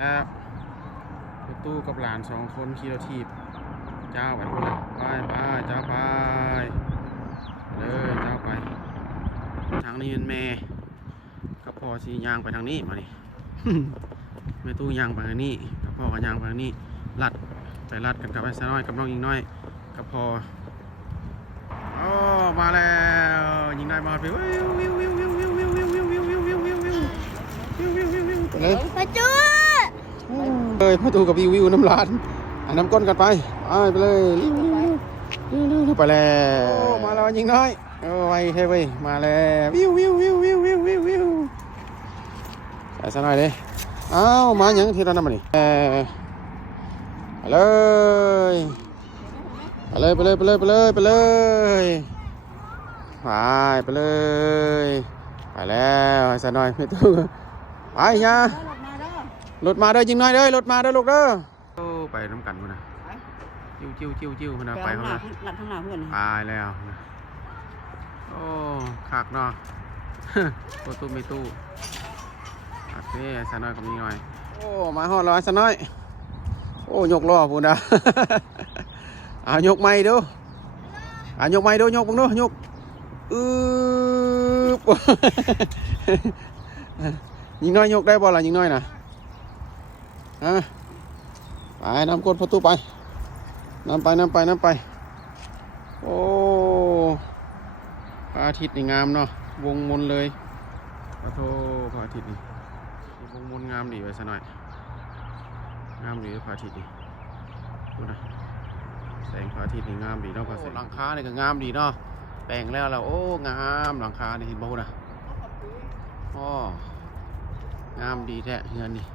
แล้วรถตู้กับหลาน2 คนขี่รถถีบเจ้าไปคนละไปเจ้าไปเลยเจ้าไปทางนี้เป็นแม่กับพ่อสียางไปทางนี้มาดิ แม่ตู้ยางไปทางนี้กับพ่อกับยางไปทางนี้ลัดกันกับไอ้สน้อยกับน้องยิงน้อยกับพ่อโอ้มาแล้วยิงได้มาไปวิวเลยประจูเลยพ่อตูกับวิวน้ำลานน้ำก้นกันไปไปเลยไปแล้วมาแล้วยิงน้อยไวเท่เว้ยมาแล้ววิวใส่ซะหน่อยดิมาอย่างที่เรานำมาดิไปเลยไปเลยไปแล้วใส่หน่อยไม่ตู้ไปยารถมาเด้อยิงน้อยเด้อรถมาเด้อลูกเด้อไปน้ำกันพุ่นนะจิ้วพุ่นนะไปพุ่นนะหลับทั้งหน้าเพื่อนตายแล้วโอ้คักเนาะ ตัวตู้ไม่ตู้อัดเด้สน้อยกับยิงน้อยโอ้มาฮอดร้อยสน้อยโอ้ยกล้อพุ่นนะ ยกไม้ดูยกไม้ดูยกบังดูยกยิงน้อยยกได้บ่ล่ะยิงน้อยนะไปน้ำก้นประตูไปน้ำไปโอ้พระอาทิตย์นี่งามเนาะวงมนเลยขอโทษพระอาทิตย์นี่วงมนงามดีไปซะหน่อยงามดีพระอาทิตย์นี่ดูนะแสงพระอาทิตย์นี่งามดีเนาะหลังคาเนี่ยก็งามดีเนาะแปลงแล้วโอ้งามหลังคาเนี่ยเห็นบ่นะงามดีแท้เฮือนนี่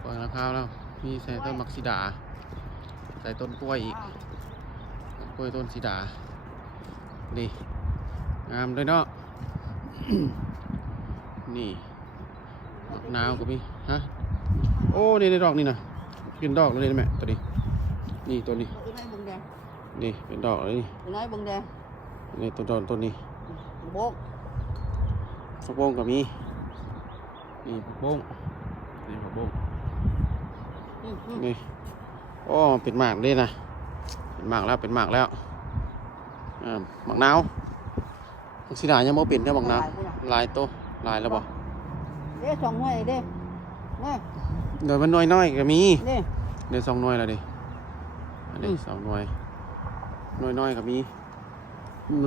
เปิดราคาแล้วมีใส่ต้นมักซิดาใส่ต้นกล้วยอีกกล้วยต้นซิดาดีงามเลยเนาะ นี่มะนาวก็มีโอ้นี่ในดอกนี่นะเป็นดอกเลยแม่ตัวนี้นี่ตัวนี้นี่เป็นดอกเลยนี่น้อยบึงแดงนี่ต้นนี้โบกผักบงก็มีนี่ผักบงนี่โอ้เป็นหมากเลยนะเป็นหมากแล้วหมากนาวสีดายังไม่เปลี่ยนได้หมากนาวลายโตลายแล้วบ่เด้2 หน่วยเด้เดี๋ยวมันน้อยก็มีเดี๋ยว2 หน่วยแล้วดิอันนี้2 หน่วยน้อยก็มี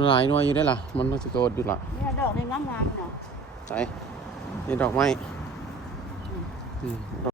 หลายหน่วยอยู่ได้ล่ะมันต้องจะโกรธอยู่ล่ะนี่ดอกนี่งามๆเนาะใช่นี่ดอกไม้